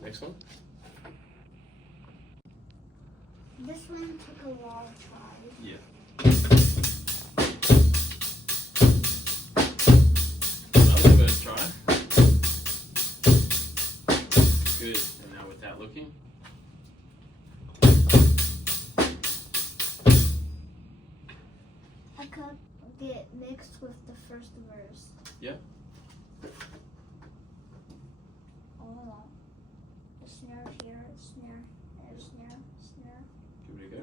Next one. This one took a long try. Yeah. Another first try. Good. And now without looking. I could get mixed with the first verse. Yeah. Hold on. A snare here, a snare, and a snare, snare. Give it a go.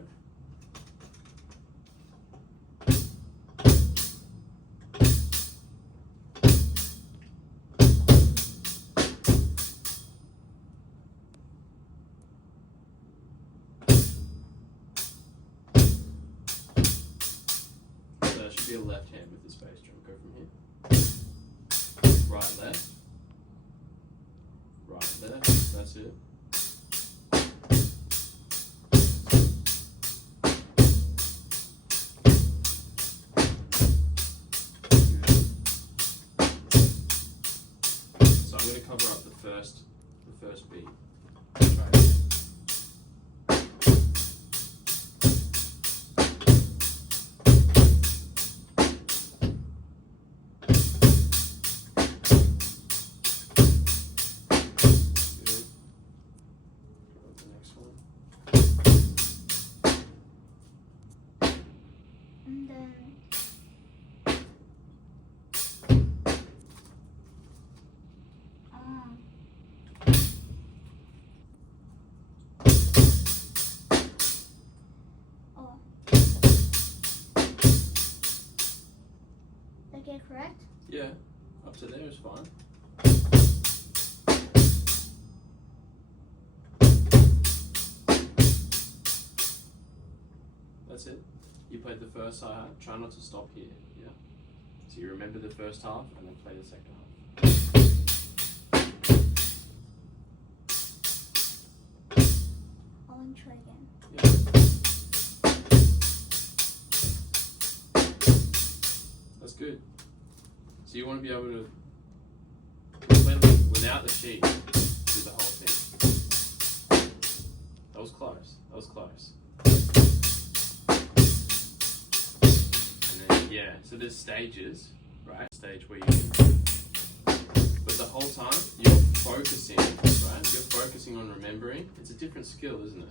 So that should be a left hand with this bass drum. Go from here. Right, left. Right, left. That's it. So I'm going to cover up the first beat. Try it. Good. Go to the next one. And then oh. Did I get it correct? Yeah, up to there is fine. That's it. You played the first hi-hat. Try not to stop here. Yeah. So you remember the first half and then play the second half. I'll try again. Yeah. That's good. So you want to be able to, without the sheet, do the whole thing. That was close. That was close. And then, yeah, so there's stages, right? Stage where you can, but the whole time you're focusing, right? You're focusing on remembering. It's a different skill, isn't it?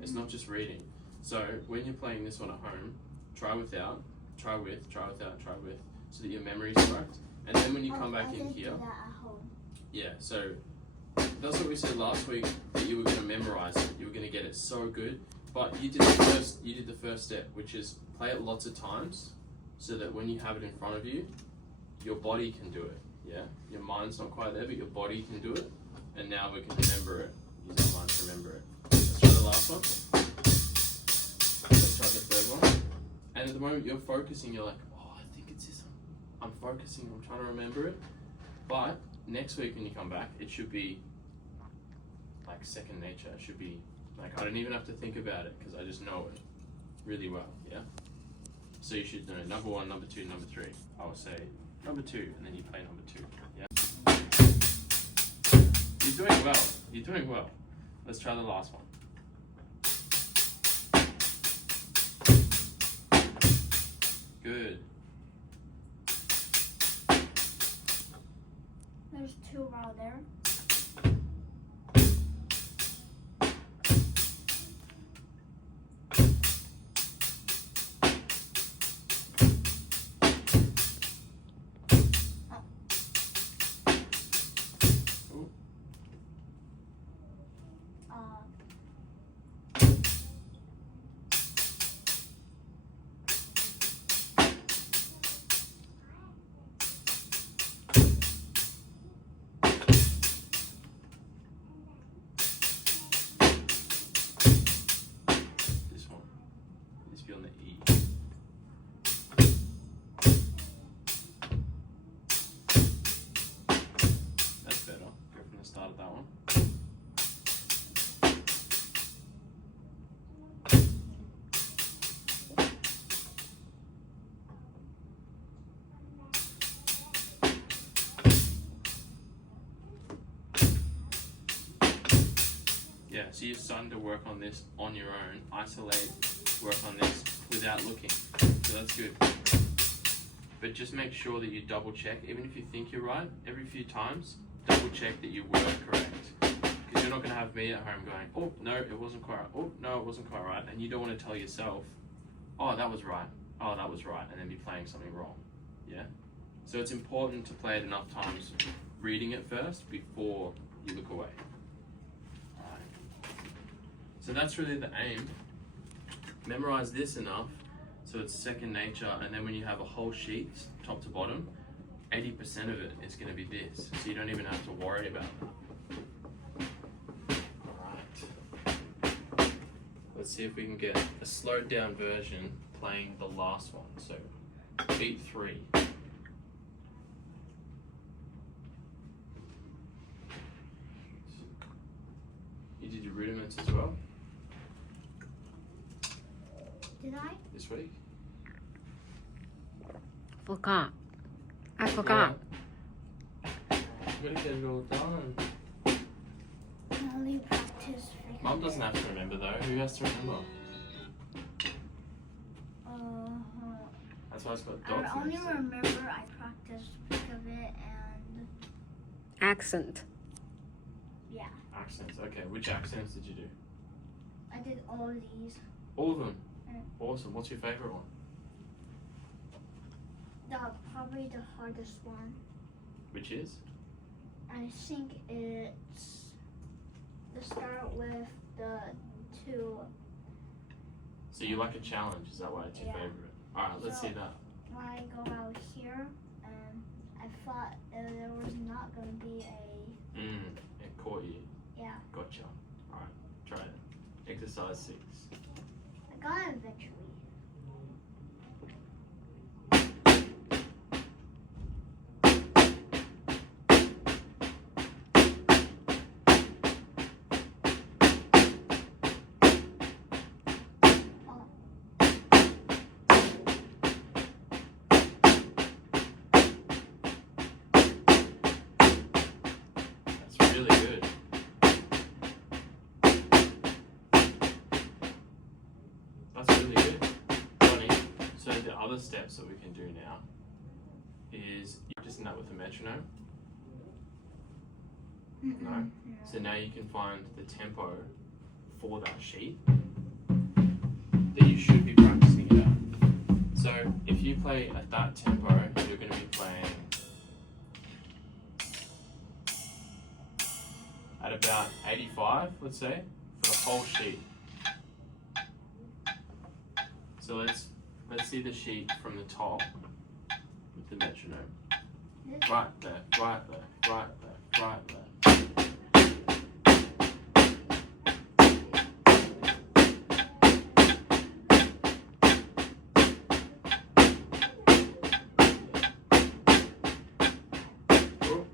It's not just reading. So when you're playing this one at home, try without, try with, try without, try with, so that your memory's correct. And then when you come back in here, Do that at home. yeah, so that's what we said last week, that you were going to memorize it. You were going to get it so good. But you did the first step, which is play it lots of times so that when you have it in front of you, your body can do it. Yeah? Your mind's not quite there, but your body can do it. And now we can remember it. Use our mind to remember it. Let's try the last one. Let's try the third one. And at the moment you're focusing, you're like, oh, I think it's this one. I'm focusing, I'm trying to remember it. But next week when you come back, it should be like second nature. It should be like, I don't even have to think about it because I just know it really well, yeah? So you should know number 1, number 2, number 3. I will say number 2 and then you play number 2, yeah? You're doing well, you're doing well. Let's try the last one. Good. There's 2 around there. Ooh. Yeah, so you're starting to work on this on your own, isolate, work on this without looking. So that's good. But just make sure that you double check, even if you think you're right, every few times, double check that you were correct. Because you're not going to have me at home going, oh, no, it wasn't quite right. Oh, no, it wasn't quite right. And you don't want to tell yourself, oh, that was right. Oh, that was right. And then be playing something wrong. Yeah? So it's important to play it enough times, reading it first before you look away. Alright. So that's really the aim. Memorize this enough so it's second nature, and then when you have a whole sheet, top to bottom, 80% of it is going to be this. So you don't even have to worry about it. Alright. Let's see if we can get a slowed down version playing the last one. So, beat 3. You did your rudiments as well Did I? this week? Forgot. I forgot. You gotta get it all done. I only practice. Mum doesn't have to remember though. Who has to remember? That's why it's got dots. I only next to it. remember I practiced pick of it and Accent. yeah, Accents. Okay, which accents did you do? I did all of these. All of them. Mm. Awesome. What's your favorite one? Probably the hardest one. Which is? I think it's to start with the 2. So you like a challenge? Is that why it's your Yeah. favorite? All right, let's see So- that. When I go out here, I thought there was not gonna be a It caught you. yeah. Gotcha. All right, try it. Exercise 6. I got it eventually. That's really good. That's really good. Johnny, so the other steps that we can do now is you're practicing that with a metronome. No. So now you can find the tempo for that sheet that you should be practicing it at. So if you play at that tempo, you're going to be playing at about 85, let's say, for the whole sheet. So let's see the sheet from the top with the metronome. Right there, right there, right there, right there. Cool.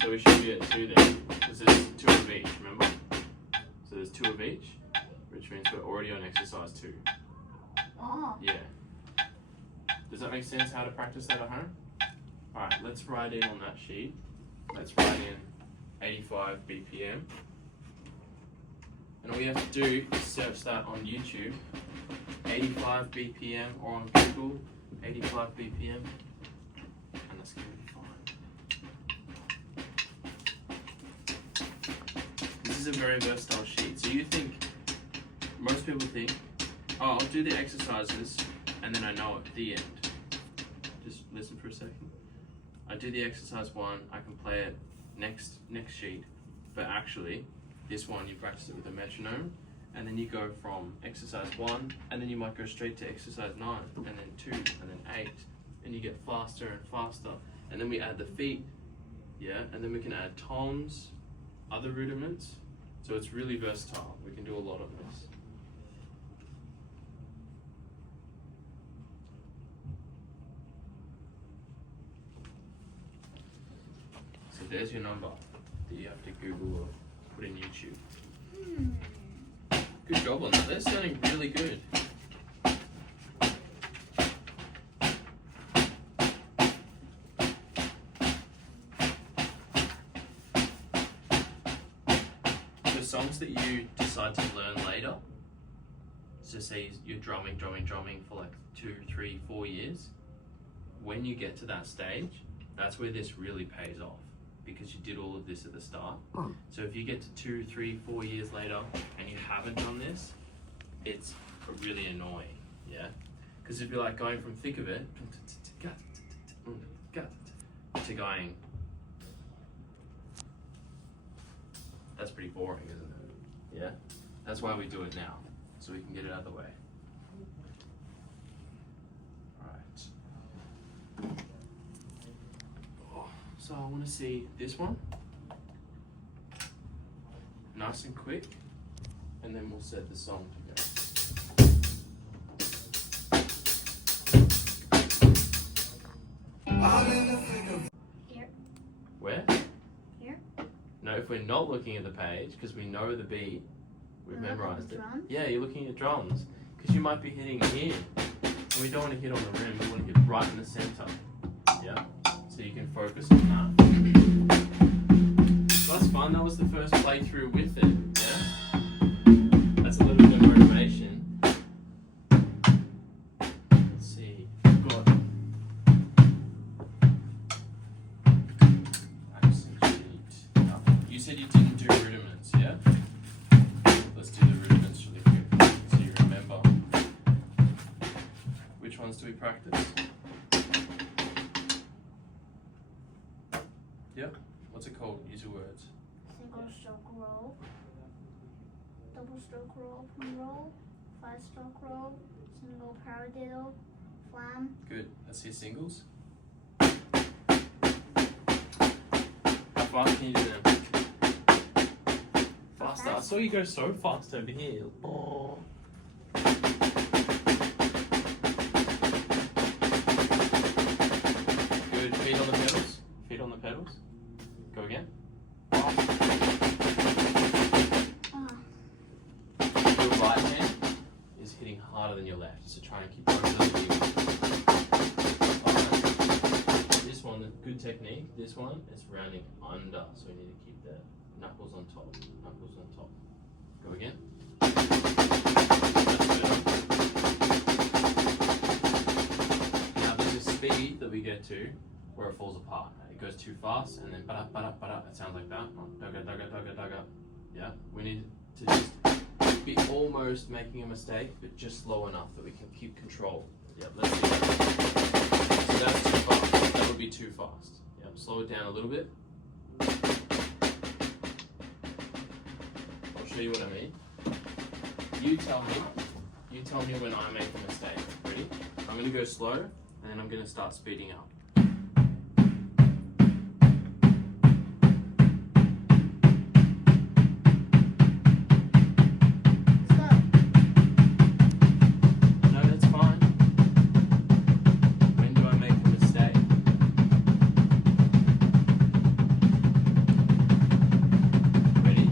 So we should be at 2 then, because there's 2 of each, remember? So there's 2 of each, which means we're already on exercise 2. Oh. Yeah. Does that make sense how to practice that at home? Alright, let's write in on that sheet. Let's write in 85 BPM. And all you have to do is search that on YouTube. 85 BPM or on Google, 85 BPM. And that's going to be fine. This is a very versatile sheet. So you think, most people think, oh, I'll do the exercises and then I know at the end. Just listen for a second. I do the exercise 1, I can play it next sheet, but actually this one you practice it with a metronome, and then you go from exercise 1 and then you might go straight to exercise 9 and then 2 and then 8, and you get faster and faster, and then we add the feet, yeah, and then we can add toms, other rudiments. So it's really versatile. We can do a lot of this. So there's your number that you have to Google or put in YouTube. Good job on that. They're sounding really good. So songs that you decide to learn later, so say you're drumming for like 2, 3, 4 years, when you get to that stage, that's where this really pays off, because you did all of this at the start. So if you get to 2, 3, 4 years later and you haven't done this, it's really annoying, yeah? Because it'd be like going from thick of it to going, that's pretty boring, isn't it? Yeah? That's why we do it now, so we can get it out of the way. Alright. So I want to see this one. Nice and quick, and then we'll set the song to go. Here. Where? Here. No, if we're not looking at the page, because we know the beat, we've memorized it. Drums? Yeah, you're looking at drums, because you might be hitting here, and we don't want to hit on the rim, we want to hit right in the center. Yeah, so you can focus on that. So that's fun, that was the first playthrough with it, yeah? That's a little bit of motivation. Let's see, we've got accent sheet. You said you didn't do rudiments, yeah? Let's do the rudiments really quick, so you remember. Which ones do we practice? Yep. What's it called? Use your words. Single stroke roll. Double stroke roll, open roll. 5-stroke roll. Single paradiddle. Flam. Good. Let's hear singles. How fast can you do them? Faster. I saw you go so fast over here. Oh. Good. Feet on the pedals. Feet on the pedals. Go again. Your right hand is hitting harder than your left, so try and keep mobility. This one, the good technique. This one is rounding under, so we need to keep the knuckles on top. Knuckles on top. Go again. Now there's a speed that we get to where it falls apart. It goes too fast, and then bada bada bada. It sounds like that. Dugga dugga dugga dugga. Yeah, we need to just be almost making a mistake, but just slow enough that we can keep control. Yeah, let's see. So that's too fast. That would be too fast. Yeah, slow it down a little bit. I'll show you what I mean. You tell me when I make a mistake. Ready? I'm gonna go slow, and then I'm gonna start speeding up. No, that's fine. When do I make a mistake? Ready?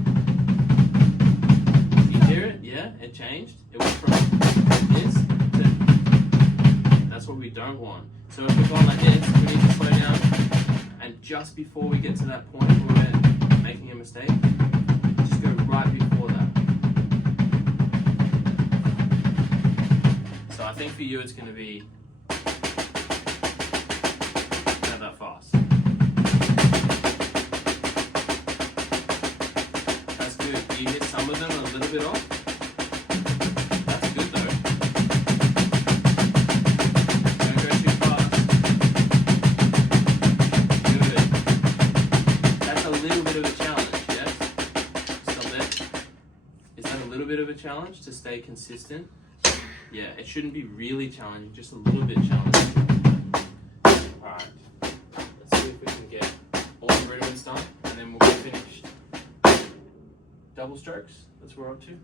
You hear it? Yeah, it changed. It went from this to... That's what we don't want. So if we're going like this, we need to slow down. And just before we get to that point where we're making a mistake, just go right before that. So I think for you it's going to be not that fast. That's good. You hit some of them a little bit off. That's good though. Don't go too fast. Good. That's a little bit of a challenge, yes? Stop there. Is that a little bit of a challenge to stay consistent? Yeah, it shouldn't be really challenging, just a little bit challenging. Alright, let's see if we can get all the rudiments done, and then we'll be finished. Double strokes, that's what we're up to.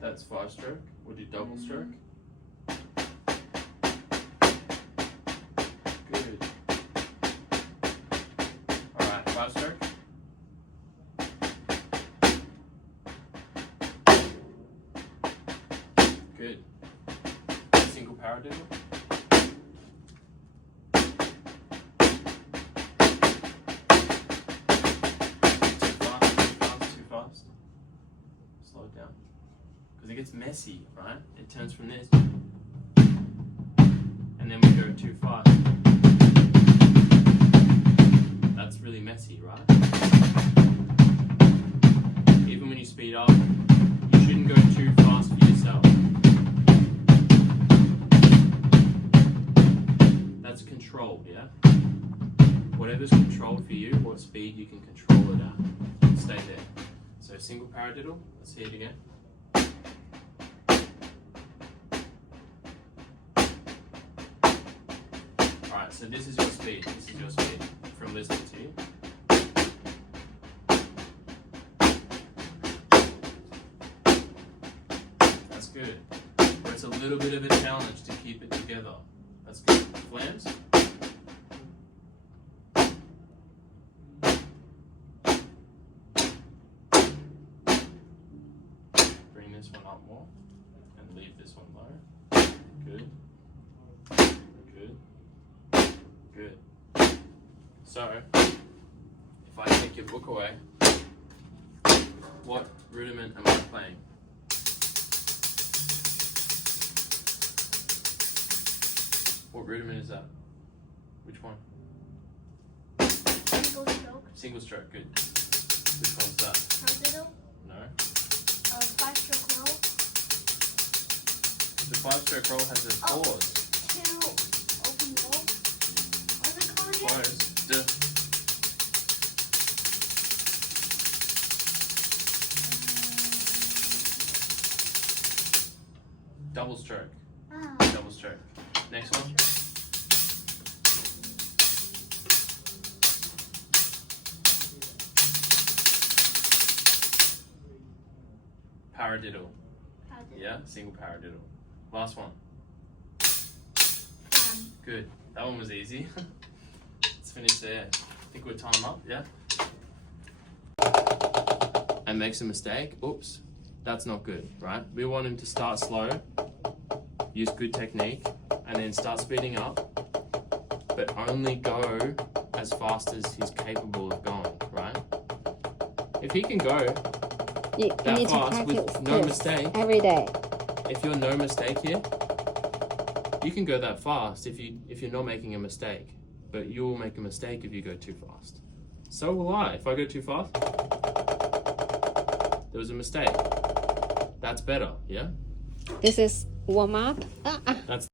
That's 5-stroke, we'll do double stroke. Good. Alright, 5-stroke. Good. Single paradiddle. it gets messy, right? It turns from this, and then we go too fast. That's really messy, right? Even when you speed up, you shouldn't go too fast for yourself. That's controlled, yeah? Whatever's controlled for you, what speed you can control it at. Stay there. So single paradiddle, let's hear it again. Alright, so this is your speed. This is your speed from listening to you. That's good. But it's a little bit of a challenge to keep it together. That's good. Flams? Bring this one up more and leave this one low. Good. Good. Good. So, if I take your book away, what rudiment am I playing? What rudiment is that? Which one? Single stroke. Single stroke, good. Which one's that? Paradiddle. No. 5-stroke roll. The 5-stroke roll has a Oh. pause. 2 open roll. What's it called again? Close. Duh. Double stroke. Ah. Double stroke. Next one. Paradiddle. Paradiddle. Yeah, single paradiddle. Last one. Flam. Good. That one was easy. Let's finish there. I think we're time up, yeah? And makes a mistake. Oops. That's not good, right? We want him to start slow, use good technique, and then start speeding up, but only go as fast as he's capable of going, right? If he can go You that need to fast practice with no this mistake, every day. if you're no mistake here, you can go that fast if you're not making a mistake, but you'll make a mistake if you go too fast. So will I. If I go too fast, there was a mistake. That's better, yeah? This is warm up. That's